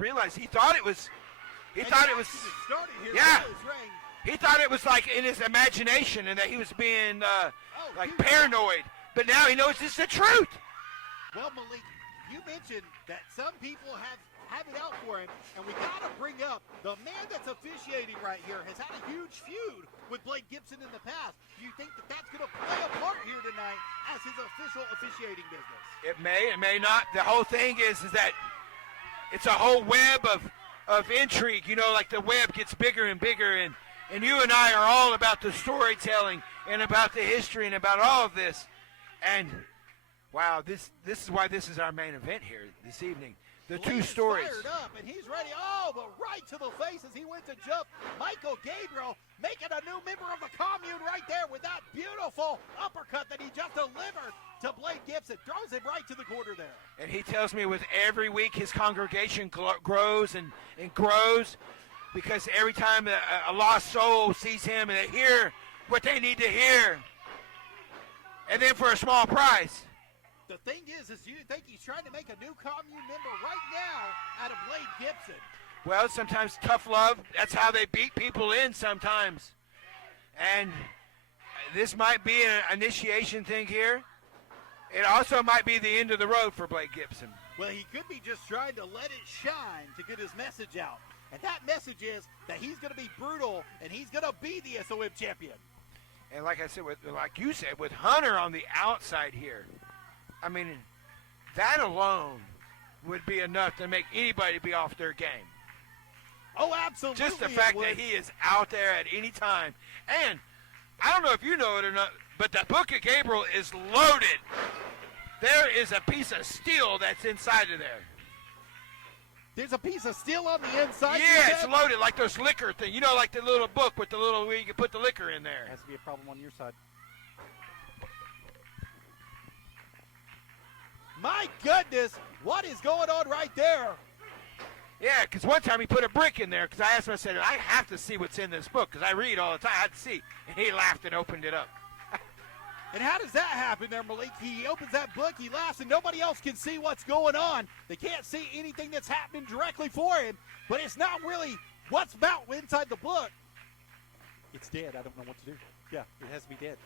realize he thought it was. He And thought the it was. action has started here Yeah. with this ring. He thought it was like in his imagination and that he was being like paranoid. But now he knows it's the truth. Well, Malik, you mentioned that some people have it out for him, and we got to bring up the man that's officiating right here has had a huge feud with Blake Gibson in the past. Do you think that that's going to play a part here tonight as his official officiating business? It may not. The whole thing is that it's a whole web of intrigue. You know, like the web gets bigger and bigger, and you and I are all about the storytelling and about the history and about all of this. And wow, this is why this is our main event here this evening. The two stories. Fired up, and he's ready. Oh, but right to the face as he went to jump. Michael Gabriel making a new member of the commune right there with that beautiful uppercut that he just delivered to Blake Gibson. Throws him right to the corner there. And he tells me with every week his congregation grows and grows, because every time a lost soul sees him and they hear what they need to hear, and then for a small price. The thing is you think he's trying to make a new commune member right now out of Blake Gibson. Well, sometimes tough love, that's how they beat people in sometimes. And this might be an initiation thing here. It also might be the end of the road for Blake Gibson. Well, he could be just trying to let it shine to get his message out. And that message is that he's going to be brutal and he's going to be the SOM champion. And like I said, like you said, with Hunter on the outside here, I mean, that alone would be enough to make anybody be off their game. Oh, absolutely. Just the fact that he is out there at any time. And I don't know if you know it or not, but the Book of Gabriel is loaded. There is a piece of steel that's inside of there. There's a piece of steel on the inside? Yeah, it's loaded like those liquor thing. You know, like the little book with the little, where you can put the liquor in there. Has to be a problem on your side. My goodness, what is going on right there? Yeah, because one time he put a brick in there, because I asked him, I said, I have to see what's in this book, because I read all the time. I had to see. And he laughed and opened it up. And how does that happen there, Malik? He opens that book, he laughs, and nobody else can see what's going on. They can't see anything that's happening directly for him, but it's not really what's about inside the book. It's dead. I don't know what to do. Yeah, it has to be dead.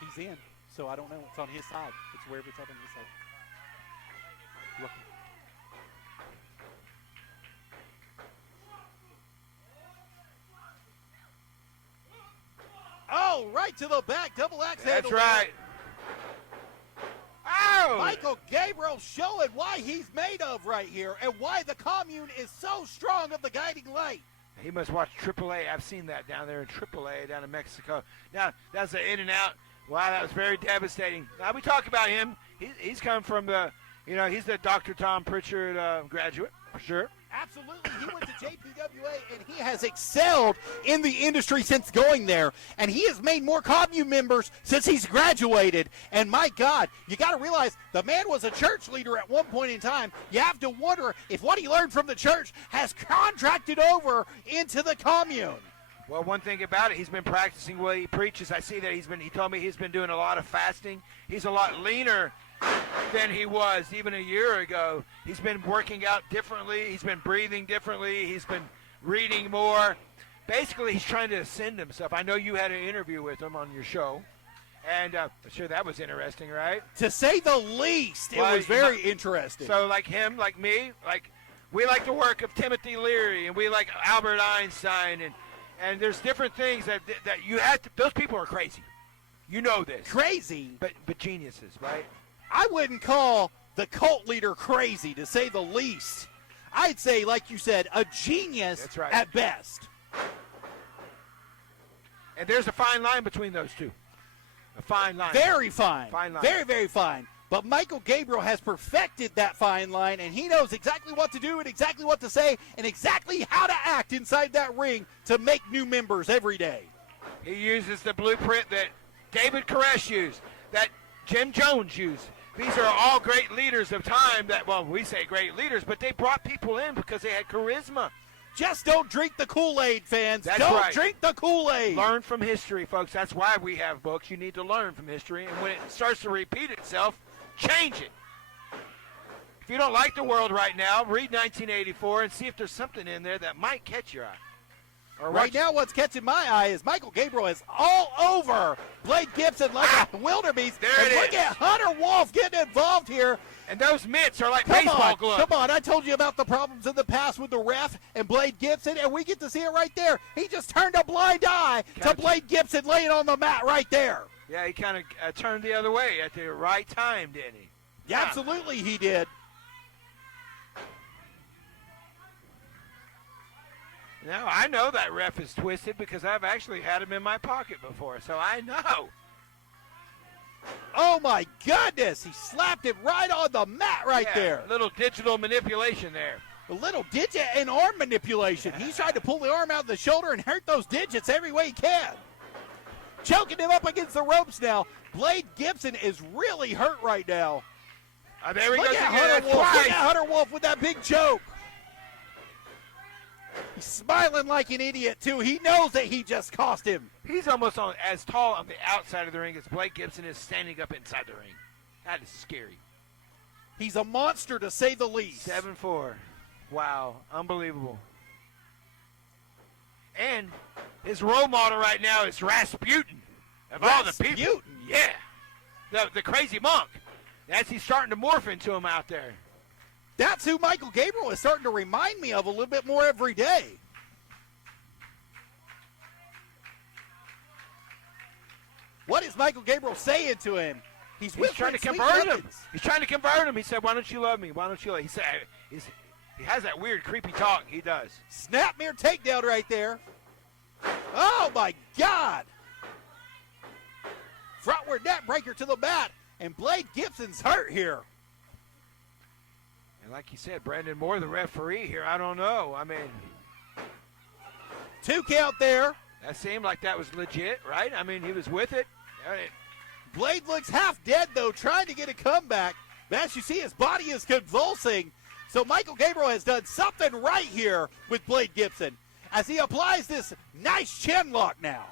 He's in, so I don't know. It's on his side. It's wherever it's at on his side. Look. Oh, right to the back, double axe handle. That's right. Oh! Michael Gabriel showing why he's made of right here and why the commune is so strong of the guiding light. He must watch AAA. I've seen that down there in AAA down in Mexico. Now, that's an in and out. Wow, that was very devastating. Now, we talk about him. He's come from the, he's the Dr. Tom Pritchard graduate, for sure. Absolutely. He went to JPWA, and he has excelled in the industry since going there. And he has made more commune members since he's graduated. And, my God, you got to realize the man was a church leader at one point in time. You have to wonder if what he learned from the church has contracted over into the commune. Well, one thing about it, he's been practicing what he preaches. I see that he told me he's been doing a lot of fasting. He's a lot leaner than he was even a year ago. He's been working out differently. He's been breathing differently. He's been reading more. Basically, he's trying to ascend himself. I know you had an interview with him on your show, and I'm sure that was interesting, right? To say the least, it was very interesting. So like him, like me, we like the work of Timothy Leary, and we like Albert Einstein, and there's different things that you have to, those people are crazy. You know this. Crazy? But geniuses, right? I wouldn't call the cult leader crazy, to say the least. I'd say, like you said, a genius. That's right. At best. And there's a fine line between those two. A fine line. Very fine. Fine line. Very, very fine. But Michael Gabriel has perfected that fine line, and he knows exactly what to do and exactly what to say and exactly how to act inside that ring to make new members every day. He uses the blueprint that David Koresh used, that Jim Jones used. These are all great leaders of time that, well, we say great leaders, but they brought people in because they had charisma. Just don't drink the Kool-Aid, fans. That's don't right. drink the Kool-Aid. Learn from history, folks. That's why we have books. You need to learn from history, and when it starts to repeat itself, change it. If you don't like the world right now, read 1984 and see if there's something in there that might catch your eye. Or Right now, what's catching my eye is Michael Gabriel is all over Blade Gibson like a wildebeest. There and it look is. at Hunter Wolf getting involved here. And those mitts are like baseball gloves. Come on. I told you about the problems in the past with the ref and Blade Gibson, and we get to see it right there. He just turned a blind eye to Blade Gibson laying on the mat right there. Yeah, he kind of turned the other way at the right time, didn't he? Yeah, absolutely he did. Now, I know that ref is twisted because I've actually had him in my pocket before, so I know. Oh, my goodness. He slapped it right on the mat right there. A little digital manipulation there. A little digit and arm manipulation. He's trying to pull the arm out of the shoulder and hurt those digits every way he can. Choking him up against the ropes now. Blade Gibson is really hurt right now. There he goes again. Hunter Wolf. Look at Hunter Wolf with that big choke. He's smiling like an idiot, too. He knows that he just cost him. He's almost as tall on the outside of the ring as Blake Gibson is standing up inside the ring. That is scary. He's a monster, to say the least. 7-4. Wow. Unbelievable. And his role model right now is Rasputin. Of all the people. Rasputin? Yeah. The crazy monk. As he's starting to morph into him out there. That's who Michael Gabriel is starting to remind me of a little bit more every day. What is Michael Gabriel saying to him? He's trying to convert him. He's trying to convert him. He said, "Why don't you love me? Why don't you love me?" He said, he has that weird, creepy talk. He does. Snapmare takedown right there. Oh, my God. Frontward net breaker to the mat. And Blade Gibson's hurt here. And like you said, Brandon Moore, the referee here, I don't know. I mean, 2 count there. That seemed like that was legit, right? I mean, he was with it. Blade looks half dead, though, trying to get a comeback. But as you see, his body is convulsing. So Michael Gabriel has done something right here with Blade Gibson as he applies this nice chin lock now.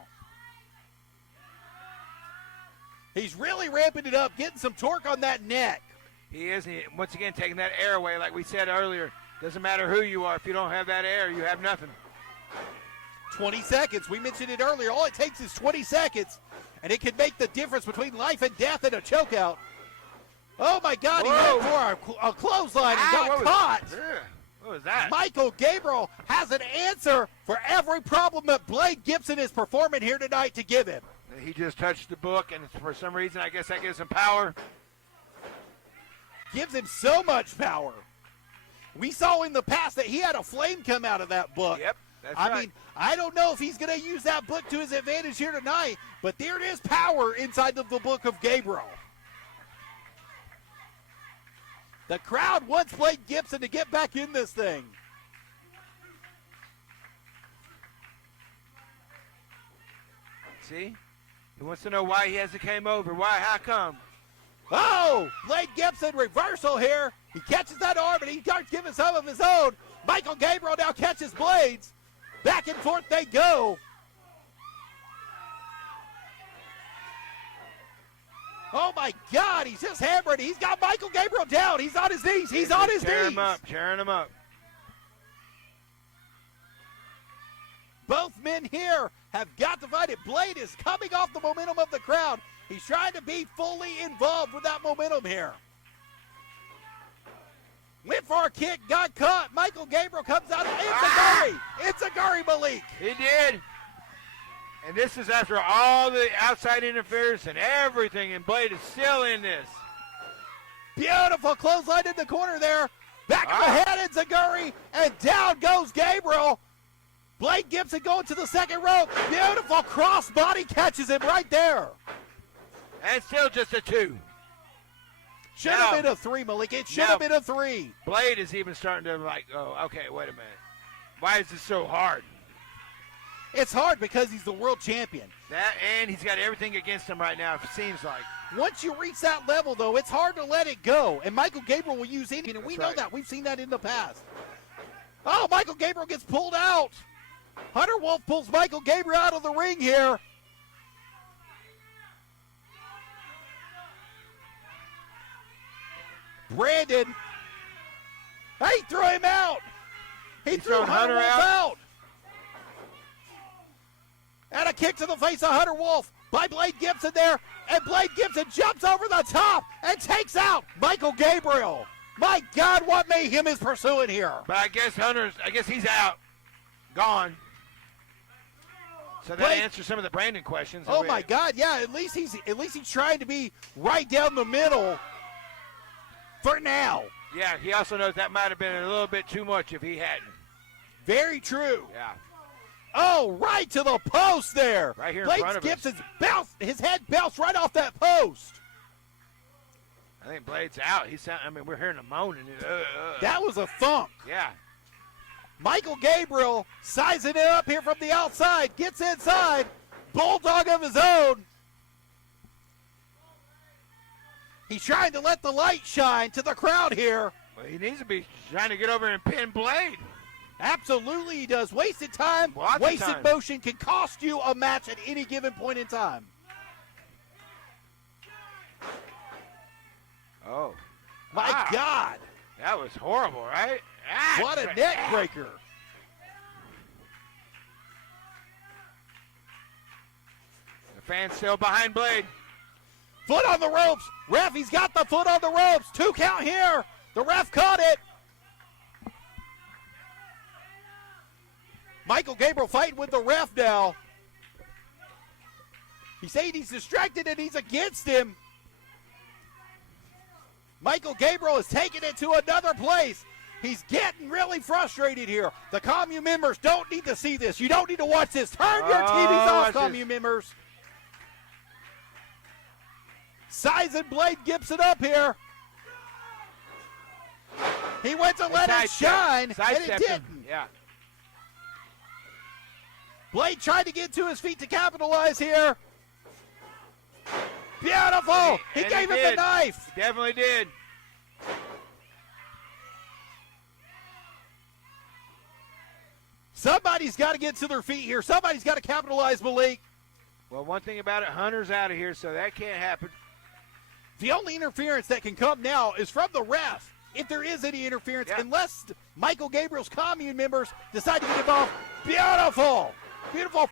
He's really ramping it up, getting some torque on that neck. He is, once again, taking that air away, like we said earlier. Doesn't matter who you are. If you don't have that air, you have nothing. 20 seconds. We mentioned it earlier. All it takes is 20 seconds, and it can make the difference between life and death in a chokeout. Oh, my God. He went for a clothesline and got caught. What was that? Michael Gabriel has an answer for every problem that Blade Gibson is performing here tonight to give him. He just touched the book, and for some reason, I guess that gives him power. Gives him so much power. We saw in the past that he had a flame come out of that book. Yep, that's right. I mean, I don't know if he's going to use that book to his advantage here tonight, but there is power inside of the book of Gabriel. The crowd wants Blade Gibson to get back in this thing. See? He wants to know why he hasn't came over. Why? How come? Oh, Blade Gibson reversal here. He catches that arm and he starts giving some of his own. Michael Gabriel now catches Blades. Back and forth they go. Oh, my God, he's just hammering. He's got Michael Gabriel down. He's on his knees. He's on his knees. Tearing him up. Both men here have got to fight it. Blade is coming off the momentum of the crowd. He's trying to be fully involved with that momentum here. Went for a kick, got caught. Michael Gabriel comes out. It's a Gary Malik. He did. And this is after all the outside interference and everything, and Blade is still in this. Beautiful clothesline in the corner there. Back of the head, it's a Gary, and down goes Gabriel. Blade Gibson going to the second rope. Beautiful cross-body catches him right there. And still just a 2. Should have been a 3, Malik. It should have been a 3. Blade is even starting to okay, wait a minute. Why is this so hard? It's hard because he's the world champion. That, and he's got everything against him right now, it seems like. Once you reach that level, though, it's hard to let it go. And Michael Gabriel will use anything, and we know that. We've seen that in the past. Oh, Michael Gabriel gets pulled out. Hunter Wolf pulls Michael Gabriel out of the ring here. Brandon threw him out. He threw throwing Hunter Hunter Wolf out. out. And a kick to the face of Hunter Wolf by Blade Gibson there. And Blade Gibson jumps over the top and takes out Michael Gabriel. My God, what mayhem is pursuing here? But I guess he's out. Gone. So that Blade- answers some of the Brandon questions. Oh my God, yeah, at least he's trying to be right down the middle for now. Yeah, he also knows that might have been a little bit too much if he hadn't. Very true. Yeah. Oh, right to the post there. Right here in Blade front of us. Gibson's his head bounced right off that post. I think Blade's out. We're hearing him moaning. That was a thump. Yeah. Michael Gabriel sizing it up here from the outside, gets inside, bulldog of his own. He's trying to let the light shine to the crowd here. Well, he needs to be trying to get over and pin Blade. Absolutely he does. Wasted time, Lots of wasted time. motion can cost you a match at any given point in time. Oh. My Wow. God, That was horrible, right? what a neck breaker. The fans still behind Blade. Foot on the ropes. Ref, he's got the foot on the ropes. 2 count here. The ref caught it. Michael Gabriel fighting with the ref now. He's saying he's distracted and he's against him. Michael Gabriel is taking it to another place. He's getting really frustrated here. The commune members don't need to see this. You don't need to watch this. Turn your TVs off, watch commune members. Sizing Blade Gibson up here. He went to let it shine, and it Sidestepped him. didn't. Yeah. Blade tried to get to his feet to capitalize here. Beautiful. He And gave him did. the knife. Definitely did. Somebody's got to get to their feet here. Somebody's got to capitalize, Malik. Well, one thing about it, Hunter's out of here, so that can't happen. The only interference that can come now is from the ref, if there is any interference, Yeah. unless Michael Gabriel's commune members decide to get involved. Beautiful. Beautiful